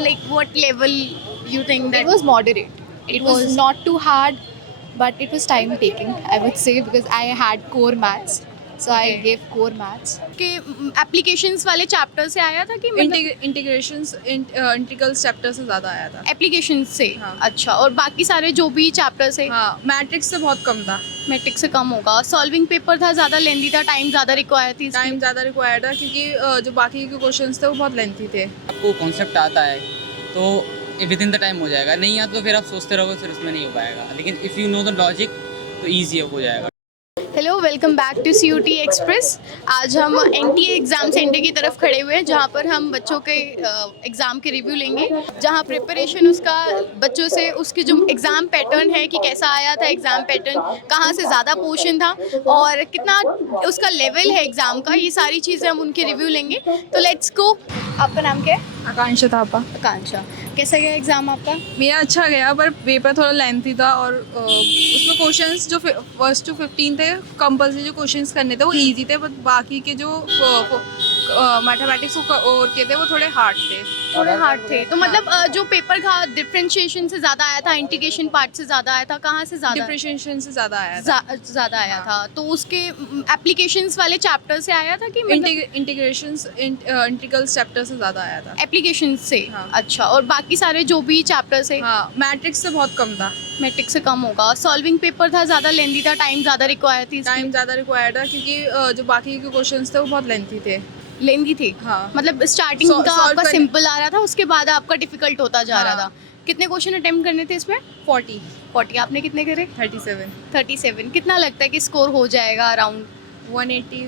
like what level you think It that was moderate. It was was- not too hard, but it was time taking, I would say, because I had core maths. So I Okay. gave core maths. के applications वाले chapter से आया था कि मतलब integrations integral chapter से ज़्यादा आया था। एप्लीकेशन से? हाँ। अच्छा, और बाकी सारे जो भी चैप्टर्स है हाँ, मैट्रिक्स से बहुत कम था। मैट्रिक से कम होगा। सॉल्विंग पेपर था, ज़्यादा लेंदी था, टाइम ज़्यादा रिक्वायर थी इसके टाइम लिए? ज़्यादा रिक्वायर्ड था क्योंकि जो बाकी के क्वेश्चंस थे वो बहुत लेंथी थे। आपको कॉन्सेप्ट आता है तो विद इन द टाइम हो जाएगा, नहीं आता तो फिर आप सोचते रहोगे, फिर उसमें नहीं हो पाएगा। लेकिन if you know the logic तो ईजी हो जाएगा। Hello, welcome back to CUT express. आज हम NTA एग्ज़ाम सेंटर की तरफ खड़े हुए हैं, जहाँ पर हम बच्चों के एग्ज़ाम के रिव्यू लेंगे, जहाँ प्रिपरेशन उसका बच्चों से उसकी जो एग्ज़ाम पैटर्न है कि कैसा आया था एग्ज़ाम पैटर्न, कहाँ से ज़्यादा पोर्शन था और कितना उसका लेवल है एग्ज़ाम का, ये सारी चीज़ें हम उनके रिव्यू लेंगे। तो लेट्स गो। आपका नाम क्या है? आकांक्षा थापा। आकांक्षा। कैसा गया एग्ज़ाम आपका? मेरा अच्छा गया पर पेपर थोड़ा लेंथी था और उसमें क्वेश्चंस जो फर्स्ट टू 15 थे कंपल्सरी जो क्वेश्चंस करने थे वो इजी थे, बट बाकी के जो मैथमेटिक्स और के थे वो थोड़े हार्ड थे। थोड़े हार्ड थे तो मतलब जो पेपर का डिफरेंशिएशन से ज़्यादा आया था, इंटीग्रेशन पार्ट से ज़्यादा आया था, कहाँ से ज़्यादा डिफरेंशिएशन से ज़्यादा आया था। ज़्यादा आया था? तो उसके एप्लीकेशंस वाले चैप्टर से आया था कि मतलब इंटीग्रेशंस इंटीग्रल चैप्टर से ज़्यादा आया था। एप्लीकेशन से? हाँ। अच्छा, और बाकी सारे जो भी चैप्टर्स है हाँ, मैट्रिक्स से बहुत कम था। मैट्रिक से कम होगा। सॉल्विंग पेपर था, ज़्यादा लेंदी था, टाइम ज़्यादा रिक्वायर थी इसके टाइम लिए? ज़्यादा रिक्वायर्ड था क्योंकि जो बाकी के क्वेश्चंस थे वो बहुत लेंथी थे। लेंदी थी? हाँ। मतलब स्टार्टिंग का solve आपका करने- सिंपल आ रहा था, उसके बाद आपका डिफिकल्ट होता जा रहा हाँ। था। कितने क्वेश्चन अटेम्प्ट करने थे इसमें? 40 40। आपने कितने करे? 37 37। कितना लगता है कि स्कोर हो जाएगा अराउंड? 180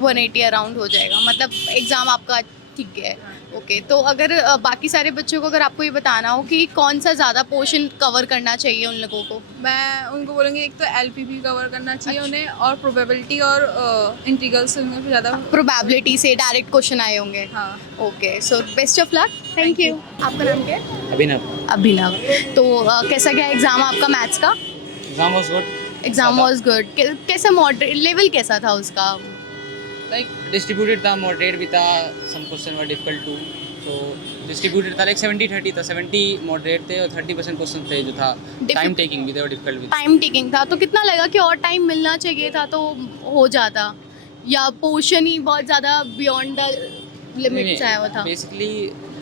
180 अराउंड हो जाएगा, मतलब एग्ज़ाम आपका ठीक गया है। ओके, तो अगर बाकी सारे बच्चों को अगर आपको ये बताना हो कि कौन सा ज़्यादा पोर्शन कवर करना चाहिए उन लोगों को? मैं उनको बोलूँगी एक तो LPP कवर करना चाहिए अच्छा। उन्हें, और प्रोबेबिलिटी और इंटीग्रल्स उनमें ज़्यादा। प्रोबेबिलिटी से डायरेक्ट क्वेश्चन आए होंगे। हाँ। Okay, so best of luck. Thank you. आपका नाम क्या है? अभिनव। अभिनव। तो कैसा गया एग्ज़ाम आपका मैथ्स का? Exam was good. Exam was good. कैसा मॉडरेट लेवल कैसा था उसका? लाइक डिस्ट्रीब्यूटेड था, मॉडरेट भी था, some question were difficult too. तो डिस्ट्रीब्यूटेड था, लाइक 70-30 था। 70 मॉडरेट थे और 30% क्वेश्चन थे जो था टाइम टेकिंग भी थे और डिफिकल्ट भी थे। टाइम टेकिंग था, तो कितना लगा कि और टाइम मिलना चाहिए था तो हो जाता, या पोर्शन ही बहुत ज़्यादा बियॉन्ड द लिमिट्स आया हुआ था? बेसिकली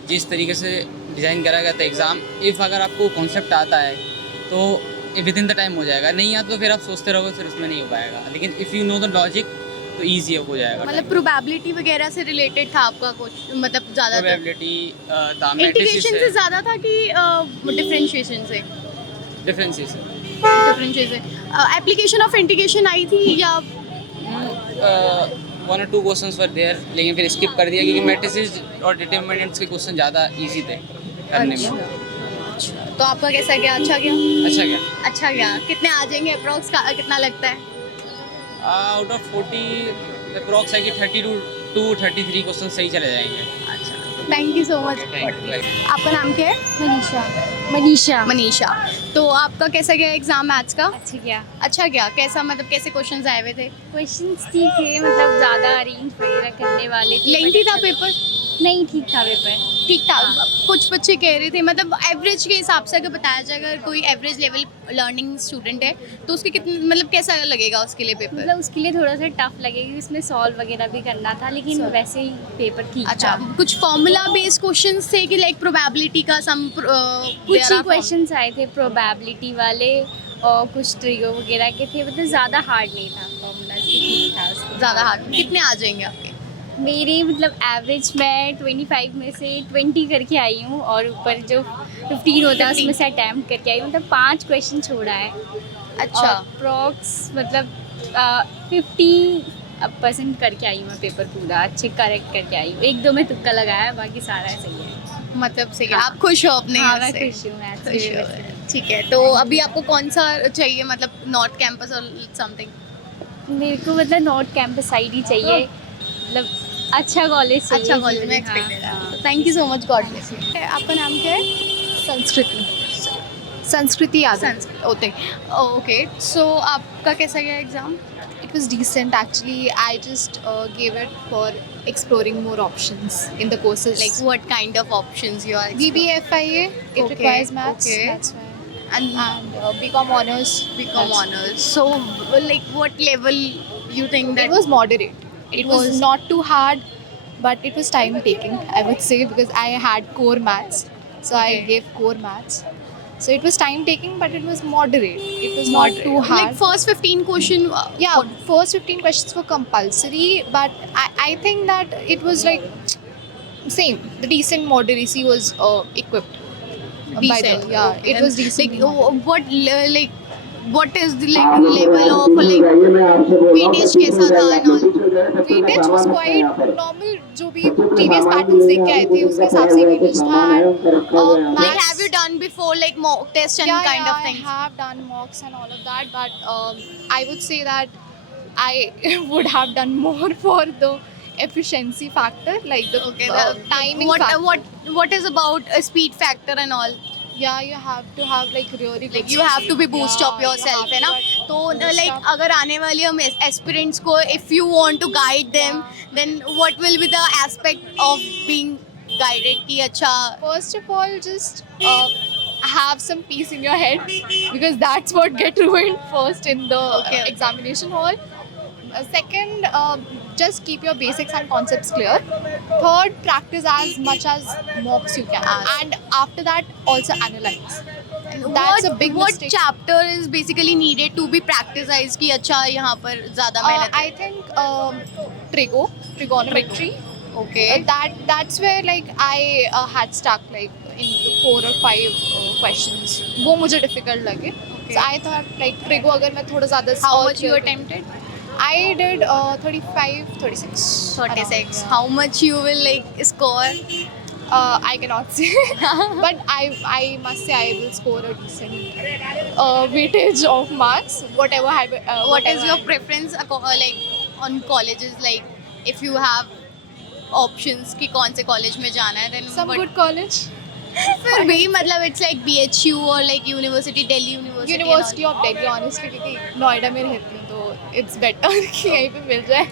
जिस तरीके से डिज़ाइन करा गया था एग्ज़ाम, इफ़ अगर आपको कॉन्सेप्ट आता है तो विद इन द टाइम हो जाएगा, नहीं आता तो फिर आप सोचते रहोगे, फिर उसमें नहीं हो पाएगा। लेकिन if you know the logic तो ईजी हो जाएगा। मतलब प्रोबेबिलिटी वगैरह से रिलेटेड था आपका कुछ, मतलब ज़्यादा प्रोबेबिलिटी था, मैट्रिसेस इंटीग्रेशन से ज़्यादा था कि डिफरेंशिएशन से? Differences differentiation. Application of integration आई थी या? 1 or 2 क्वेश्चंस वर देयर, लेकिन फिर स्किप कर दिया क्योंकि मैट्रिसेस और डिटरमिनेंट्स के क्वेश्चन ज़्यादा इजी थे करने में। अच्छा, तो आपका कैसा गया? अच्छा गया? अच्छा गया। अच्छा गया। कितने आ जाएंगे अप्रॉक्स, कितना लगता है? आउट ऑफ 40 अप्रॉक्स है कि 32 to 33 क्वेश्चन सही चले जाएंगे। अच्छा, थैंक यू सो मच। आपका नाम क्या है? Manisha. Manisha. मनीषा। तो आपका कैसा गया एग्जाम मैथ्स का? अच्छा गया. अच्छा गया। कैसा, मतलब कैसे क्वेश्चंस आए हुए थे? क्वेश्चंस ठीक थे, मतलब ज़्यादा अरेंज वगैरह करने वाले थे. लेंथी था पेपर? नहीं, ठीक था पेपर. ठीक ठाक। कुछ बच्चे कह रहे थे, मतलब एवरेज के हिसाब से अगर बताया जाए, अगर कोई एवरेज लेवल लर्निंग स्टूडेंट है तो उसके कितने, मतलब कैसा लगेगा उसके लिए पेपर? मतलब उसके लिए थोड़ा सा टफ लगेगा, उसमें सॉल्व वगैरह भी करना था, लेकिन वैसे ही पेपर ठीक अच्छा, था. कुछ फॉर्मूला बेस्ड क्वेश्चंस थे कि लाइक प्रोबेबिलिटी का सम कुछ ही क्वेश्चंस आए थे प्रोबेबिलिटी वाले और कुछ ट्रिगर वगैरह के थे, मतलब ज़्यादा हार्ड नहीं था. फॉर्मूला ठीक था उसके. ज़्यादा हार्ड? कितने आ जाएंगे आपके? मेरे मतलब एवरेज मैं 25 में से 20 करके आई हूँ, और ऊपर जो 15 होता है उसमें से अटैम्प्ट करके आई हूँ, मतलब 5 क्वेश्चन छोड़ा है. अच्छा, अप्रॉक्स मतलब 50% करके आई हूँ मैं पेपर पूरा, अच्छे करेक्ट करके आई हूँ. 1-2 में तुक्का लगाया, बाकी सारा सही है. मतलब सही है। हाँ। आप खुश हो अपने हाँ, घर मैं से? खुश हूँ मैथ्स खुश की हो। वजह से. ठीक है, तो अभी आपको कौन सा चाहिए, मतलब नॉर्थ कैंपस और समथिंग? मेरे को मतलब नॉर्थ कैंपस साइड ही चाहिए, मतलब अच्छा कॉलेज चाहिए. अच्छा कॉलेज में हाँ, एक्सपेक्टेड हाँ. है। Thank you so much, God bless you. आपका नाम क्या है? संस्कृति. संस्कृति यादव. संस्कृत ओके। ओके, सो आपका कैसा गया exam? It was decent actually. I just gave it for exploring more options in the courses. Like what kind of options you are exploring? BBFIA, it Okay, requires maths. okay. That's why. And And BCom honors. become that's- honors. So like what level you think that It was moderate. It was was- not too hard, but it was time taking, I would say, because I had core maths. So I Okay. gave core maths. So it was time taking, but it was moderate. It was moderate? not too hard. Like first 15 question. Yeah, what- first 15 questions were compulsory, but I think that it was like same. The decent moderacy was equipped. By decent. the, yeah, Okay. it And was decent. Like like what is the like level of like weightage कैसा था and all? Weightage was quite normal. जो भी previous patterns देख के आए थे उसके हिसाब से वेटेज था. Like have you done before like mock test and yeah, kind yeah, of things? I have done mocks and all of that, but I would say that I would have done more for the efficiency factor, like the timing what factor. what is about a speed factor and all? Yeah, you have to have like really good. Like you have to be boost up Yeah, you yourself have है ना. to तो boost like up. अगर आने वाले हम aspirants को if you want to guide them then what will be the aspect of being guided कि अच्छा First of all, just have some peace in your head because that's what get ruined first in the Okay. examination hall. Second, just keep your basics and concepts clear. Third, practice as much as mocks you can, and after that, also analyze. That's a big what mistake. chapter is basically needed to be practicized कि अच्छा यहाँ पर ज़्यादा मेहनत I think trigonometry. okay That's where like I had stuck like in the 4 or 5 questions. वो मुझे difficult लगे. So I thought like trigo अगर मैं थोड़ा ज़्यादा how solve much you कर- attempted I did 35, 36. 36 around, yeah. how much you will like score I cannot say, but I must say I will score a decent weightage of marks. Whatever what is your preference like on colleges like if you have options कि कौन से college में जाना है then some what- good college? फिर भी मतलब it's like BHU or like University Delhi University and all. University of Delhi honestly क्योंकि नोएडा में रहती हूँ तो it's better कि यहीं पे मिल जाए.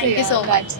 Thank you so much.